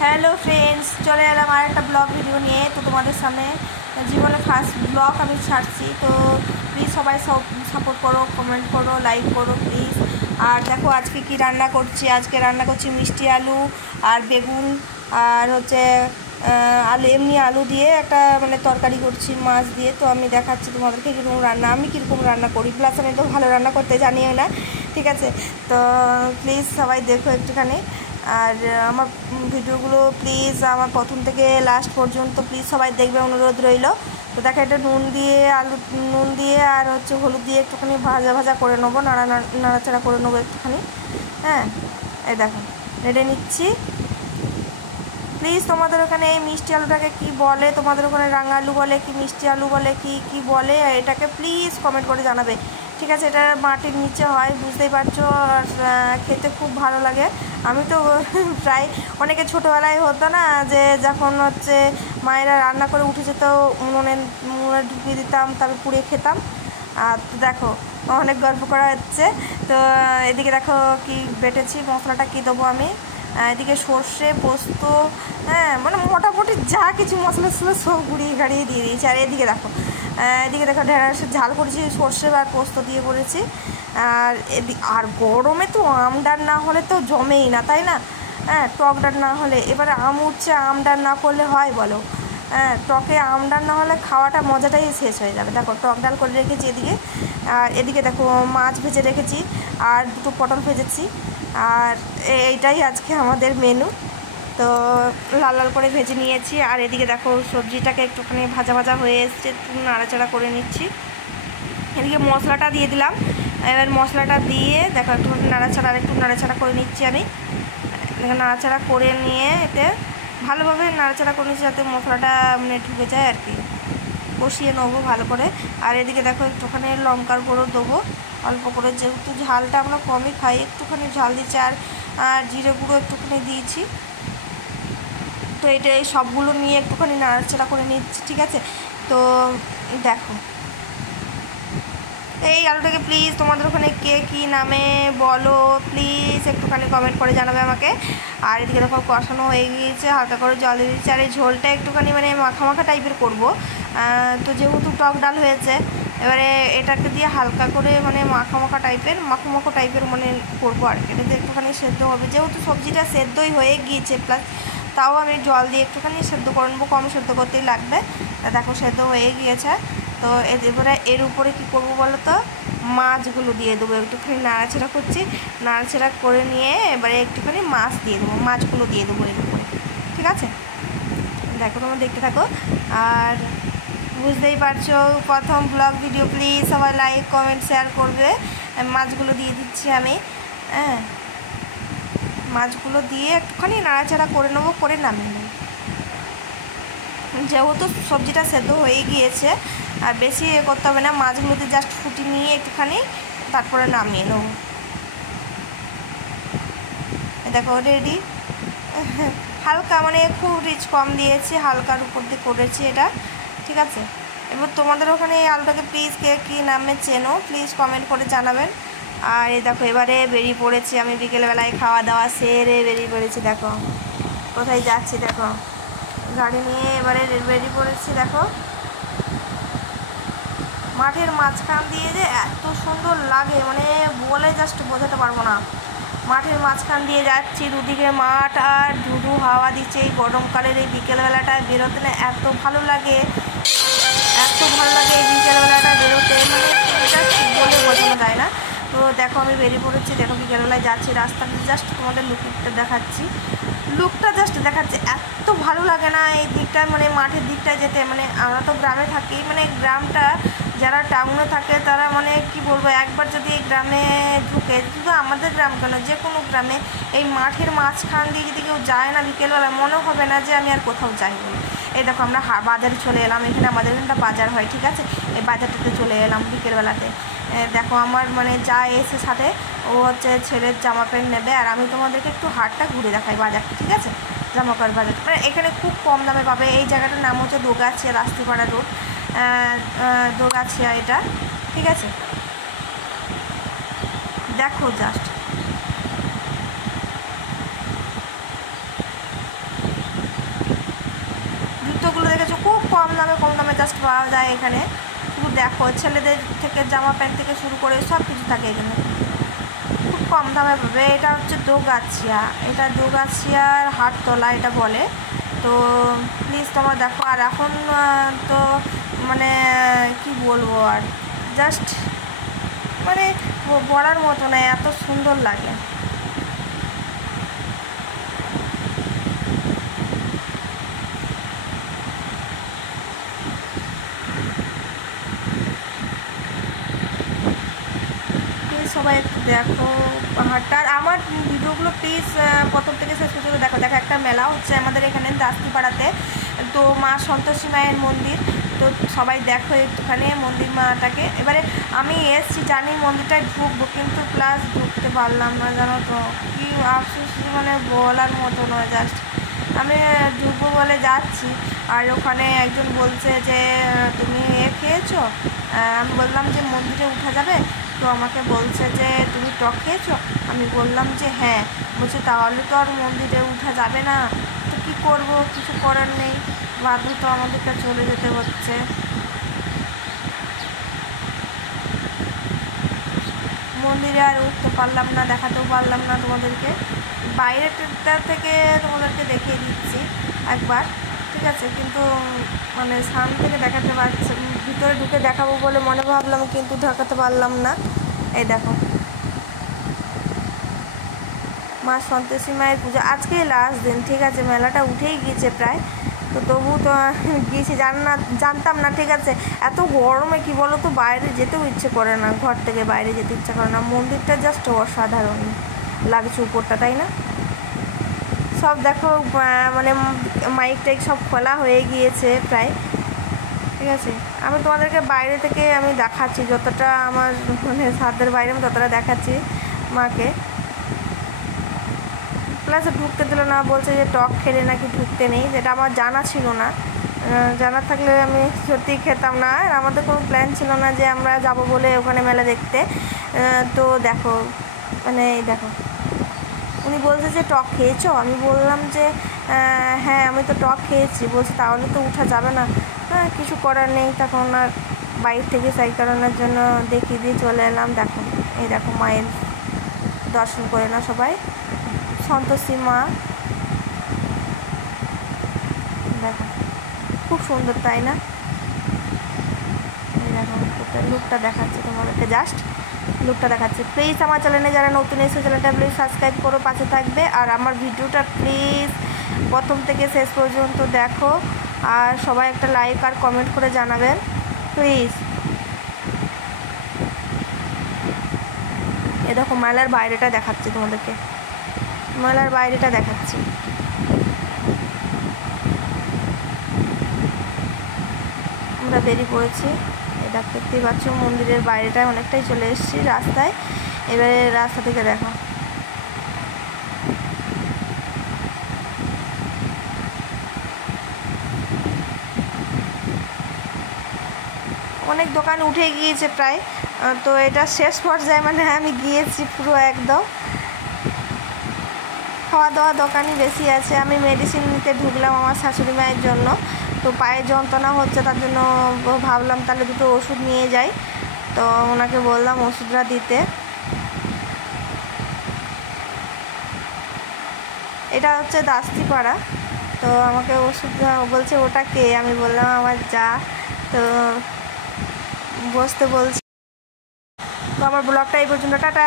Hello friends, চলে এলাম আর একটা ব্লগ ভিডিও নিয়ে। তো তোমাদের সামনে জীবনে ফার্স্ট ব্লগ আমি ছাড়ছি। তো প্লিজ সবাই সাপোর্ট করো, কমেন্ট করো, লাইক করো প্লিজ। আর দেখো আজকে কি রান্না করছি। আজকে রান্না করছি মিষ্টি আলু আর বেগুন আর হচ্ছে আলু, এমনি আলু দিয়ে একটা মানে তরকারি করছি মাছ দিয়ে। তো আমি দেখাচ্ছি তোমাদেরকে কীরকম রান্না, আমি কীরকম রান্না করি। প্লাস আমি তো ভালো রান্না করতে জানিও না, ঠিক আছে। তো প্লিজ সবাই দেখো একটুখানি। আর আমার ভিডিওগুলো প্লিজ আমার প্রথম থেকে লাস্ট পর্যন্ত প্লিজ সবাই দেখবে, অনুরোধ রইল। তো দেখো এটা নুন দিয়ে আর হচ্ছে হলুদ দিয়ে একটুখানি ভাজা ভাজা করে নেবো, নাড়াচাড়া করে নেবো একটুখানি। হ্যাঁ, এই দেখো নেড়ে নিচ্ছি। প্লিজ তোমাদের ওখানে এই মিষ্টি আলুটাকে কি বলে, তোমাদের ওখানে রাঙা আলু বলে কি মিষ্টি আলু বলে কি বলে, এটাকে প্লিজ কমেন্ট করে জানাবে, ঠিক আছে। এটা মাটির নিচে হয়, বুঝতেই পারছো। আর খেতে খুব ভালো লাগে। আমি তো প্রায় অনেকে ছোটোবেলায় হতো না যে যখন হচ্ছে মায়েরা রান্না করে উঠে যেত, উনুনে ঢুকিয়ে দিতাম, তারপর পুড়িয়ে খেতাম। আর দেখো অনেক গল্প করা হচ্ছে। তো এদিকে দেখো কি বেটেছি, মশলাটা কি দেবো আমি। এদিকে সর্ষে, পোস্ত, হ্যাঁ মানে মোটামুটি যা কিছু মশলা ছিল সব গুঁড়িয়ে গাড়িয়ে দিয়ে দিয়েছি। আর এদিকে দেখো ঢেঁড়সের ঝাল করেছি, সর্ষে আর পোস্ত দিয়ে করেছি। আর গরমে তো আমডাল না হলে তো জমেই না, তাই না? হ্যাঁ, টক ডাল না হলে, এবারে আম উঠছে, আমডাল না করলে হয় বলো? হ্যাঁ, টকে আমডাল না হলে খাওয়াটা মজাটাই শেষ হয়ে যাবে। দেখো টক ডাল করে রেখেছি এদিকে। আর এদিকে দেখো মাছ ভেজে রেখেছি আর দুটো পটল ভেজেছি। আর এইটাই আজকে আমাদের মেনু। তো লাল লাল করে ভেজে নিয়েছি। আর এদিকে দেখো সবজিটাকে একটুখানি ভাজা ভাজা হয়ে এসছে, নাড়াচাড়া করে নিচ্ছি। এদিকে মশলাটা দিয়ে দিলাম। এবার মশলাটা দিয়ে দেখো একটুখানি নাড়াচাড়া করে নিচ্ছি আমি। নাড়াচাড়া করে নিয়ে এতে ভালোভাবে নাড়াচাড়া করে নিচ্ছি যাতে মশলাটা মানে ঢুকে যায় আর কি, কষিয়ে নেবো ভালো করে। আর এদিকে দেখো একটুখানি লঙ্কার গুঁড়ো দেবো অল্প করে, যেহেতু ঝালটা আমরা কমই খাই, একটুখানি ঝাল দিচ্ছি। আর জিরে গুঁড়ো একটুখানি দিয়েছি। তো এটা এই সবগুলো নিয়ে একটুখানি নাড়াচাড়া করে নিচ্ছি, ঠিক আছে। তো দেখো এই আলুটাকে প্লিজ তোমাদের ওখানে কে কী নামে বলো প্লিজ একটুখানি কমেন্ট করে জানাবে আমাকে। আর এদিকে দেখো কষানো হয়ে গিয়েছে, হালকা করে জল দিয়ে দিচ্ছি। আর এই ঝোলটা একটুখানি মানে মাখা টাইপের করবো। তো যেহেতু টক ডাল হয়েছে, এবারে এটাকে দিয়ে হালকা করে মানে মাখো টাইপের মানে করবো আর কি। এটাতে একটুখানি সেদ্ধ হবে, যেহেতু সবজিটা সেদ্ধই হয়ে গিয়েছে, প্লাস তাও আমি জল দিয়ে একটুখানি সেদ্ধ করে নেবো, কম সেদ্ধ করতেই লাগবে। তা দেখো সেদ্ধ হয়ে গিয়েছে। তো এবারে এর উপরে কী করবো বলো তো, মাছগুলো দিয়ে দেবো। একটুখানি নাড়াচাড়া করছি, নাড়াচাড়া করে নিয়ে এবারে একটুখানি মাছগুলো দিয়ে দেবো এর উপরে, ঠিক আছে। দেখো তোমরা দেখতে থাকো। আর বুঝতেই পারছো প্রথম ব্লগ ভিডিও, প্লিজ সবাই লাইক কমেন্ট শেয়ার করবে। মাছগুলো দিয়ে দিচ্ছি আমি। হ্যাঁ, মাছগুলো দিয়ে একটুখানি নাড়াচাড়া করে নেবো, করে নামিয়ে নেবো। যেহেতু সবজিটা সেদ্ধ হয়ে গিয়েছে আর বেশি করতে হবে না, মাছগুলোতে জাস্ট ফুটি নিয়ে একটুখানি তারপরে নামিয়ে নেবো। দেখো রেডি। হালকা মানে খুব রিচ কম দিয়েছি, হালকার উপর দিয়ে করেছি এটা, ঠিক আছে। এবার তোমাদের ওখানে এই আলুটাকে প্লিজ কে কী নামে চেনো প্লিজ কমেন্ট করে জানাবেন। আর এই দেখো এবারে বেরিয়ে পড়েছি আমি, বিকেলবেলায় খাওয়া দাওয়া সেরে বেরিয়ে পড়েছি। দেখো কোথায় যাচ্ছি, দেখো গাড়ি নিয়ে এবারে বেরিয়ে পড়েছি। দেখো মাঠের মাঝখান দিয়ে যে এত সুন্দর লাগে মানে বলে জাস্ট বোঝাতে পারবো না। মাঠের মাঝখান দিয়ে যাচ্ছি, দুদিকে মাঠ আর ধুধু হাওয়া দিচ্ছে। এই গরমকালের এই বিকেলবেলাটায় বেরোতে না এত ভালো লাগে এই বিকেলবেলাটায় বেরোতে, মানে এটা বলে বোঝানো যায় না। তো দেখো আমি বেরিয়ে পড়েছি, দেখো বিকেলবেলায় যাচ্ছি, রাস্তাটা জাস্ট তোমাদের লুকটা দেখাচ্ছি, এত ভালো লাগে না এই দিকটায়, মানে মাঠের দিকটায় যেতে। মানে আমরা তো গ্রামে থাকি, মানে গ্রামটা যারা টাউনে থাকে তারা মানে কি বলবো, একবার যদি এই গ্রামে ঢুকে, শুধু আমাদের গ্রাম কেন যে কোনো গ্রামে এই মাঠের মাঝখান দিয়ে যদি কেউ যায় না বিকেলবেলা, মনে হবে না যে আমি আর কোথাও যাই বলে। এই দেখো আমরা বাজারে চলে এলাম, এখানে আমাদের এখানটা বাজার হয়, ঠিক আছে। এই বাজারটাতে চলে এলাম বিকেলবেলাতে। দেখো আমার মানে যা এসে সাথে ও হচ্ছে ছেলের জামা প্যান্ট নেবে, আর আমি তোমাদেরকে একটু হাটটা ঘুরে দেখাই বাজারটা, ঠিক আছে। জামাকাপড় বাজার মানে এখানে খুব কম দামে পাবে। এই জায়গাটার নাম হচ্ছে দোগাছিয়া, রাস্তিপাড়া রোড, দোগাছিয়া এটা, ঠিক আছে। দেখো জাস্ট দামে কম দামে জাস্ট পাওয়া যায় এখানে। শুধু দেখো ছেলেদের থেকে জামা প্যান্ট থেকে শুরু করে সব কিছু থাকে এখানে, খুব কম দামে পাবে। এটা হচ্ছে দোগাছিয়া, এটা দোগাছিয়ার হাটতলা এটা বলে। তো প্লিজ তোমরা দেখো। আর এখন তো মানে কি বলবো আর, জাস্ট মানে বলার মতো না, এত সুন্দর লাগে। সবাই একটু দেখো পাহাড়টা। আর আমার ভিডিওগুলো প্লিজ প্রথম থেকে শেষ পর্যন্ত দেখো। দেখো একটা মেলা হচ্ছে আমাদের এখানে দাস্তিপাড়াতে, তো মা সন্তোষী মায়ের মন্দির। তো সবাই দেখো একটুখানি মন্দির মাটাকে। এবারে আমি এসছি জানি মন্দিরটায় ঢুকবো, কিন্তু প্লাস ঢুকতে পারলাম না, জানো তো কি আফসোস, মানে বলার মতো নয়। জাস্ট আমি ঢুকবো বলে যাচ্ছি, আর ওখানে একজন বলছে যে তুমি খেয়েছো। আমি বললাম যে মন্দিরে উঠা যাবে, তো আমাকে বলছে যে তুমি টক খেয়েছো। আমি বললাম যে হ্যাঁ। বলছে তাহলে তো আর মন্দিরে উঠা যাবে না। তো কী করবো, কিছু করার নেই, বাধ্য তো আমাদেরকে চলে যেতে হচ্ছে। মন্দিরে আর উঠতে পারলাম না, দেখাতেও পারলাম না তোমাদেরকে। বাইরেটা থেকে তোমাদেরকে দেখিয়ে দিচ্ছি একবার, ঠিক আছে, কিন্তু মানে সামনে থেকে দেখাতে পারছি, ভিতরে ঢুকে দেখাবো বলে মনে ভাবলাম, কিন্তু দেখাতে পারলাম না। এই দেখো মা সন্তোষী মায়ের পুজো, আজকেই লাস্ট দিন, ঠিক আছে, মেলাটা উঠেই গিয়েছে প্রায়। তো তবু তো গিয়েছি, জানতাম না, ঠিক আছে। এত গরমে কি বলো তো বাইরে যেতেও ইচ্ছে করে না, ঘর থেকে বাইরে যেতে ইচ্ছে করে না। মন্দিরটা জাস্ট অসাধারণ লাগছে উপরটা, তাই না? সব দেখো মানে মাইক টাইক সব খোলা হয়ে গিয়েছে প্রায়, ঠিক আছে। আমি তোমাদেরকে বাইরে থেকে আমি দেখাচ্ছি, যতটা আমার মানে সাধ্যের বাইরে আমি ততটা দেখাচ্ছি মাকে। প্লাস ঢুকতে দিল না, বলছে যে টক খেলে নাকি ঢুকতে নেই, যেটা আমার জানা ছিল না। জানা থাকলে আমি সত্যিই খেতাম না। আর আমাদের কোনো প্ল্যান ছিল না যে আমরা যাব বলে ওখানে মেলা দেখতে। তো দেখো মানে দেখো উনি বলছে যে টক খেয়েছো। আমি বললাম যে হ্যাঁ আমি তো টক খেয়েছি। বলছে তাহলে তো উঠা যাবে না। হ্যাঁ কিছু করার নেই, তখন আর বাইরে থেকে সাই করানোর জন্য দেখিয়ে দিয়ে চলে এলাম। দেখো এই দেখো মায়ের দর্শন করে না সবাই, সন্তোষী মা, দেখো খুব সুন্দর, তাই না? এই দেখো লুকটা দেখাচ্ছে তোমাদেরকে, জাস্ট লুকটা দেখাচ্ছে। প্লিজ আমার চ্যানেলে যারা নতুন এসে চ্যানেলটা প্লিজ সাবস্ক্রাইব করো, পাশে থাকবে। আর আমার ভিডিওটা প্লিজ প্রথম থেকে শেষ পর্যন্ত দেখো, আর সবাই একটা লাইক আর কমেন্ট করে জানাবেন প্লিজ। এ দেখো মেলার বাইরেটা দেখাচ্ছি তোমাদেরকে, মেলার বাইরেটা দেখাচ্ছি। আমরা বেরিয়ে পড়েছি, এটা দেখতেই পাচ্ছ মন্দিরের বাইরেটায় অনেকটাই চলে এসেছি রাস্তায়। এবারে রাস্তা থেকে দেখো অনেক দোকান উঠে গিয়েছে প্রায়। তো এটা শেষ পর্যায়ে, মানে আমি গিয়েছি পুরো একদম। খাওয়া দাওয়া দোকানই বেশি আছে। আমি মেডিসিন নিতে ঢুকলাম আমার শাশুড়ি মায়ের জন্য। তো পায়ে যন্ত্রণা হচ্ছে, তার জন্য ভাবলাম তাহলে দুটো ওষুধ নিয়ে যাই। তো ওনাকে বললাম ওষুধটা দিতে। এটা হচ্ছে দাস্তিপাড়া। তো আমাকে ওষুধ বলছে ওটা কে, আমি বললাম আমার যা। তো বসতে বলছি। তো আমার ব্লগটা এই পর্যন্ত, টাটা।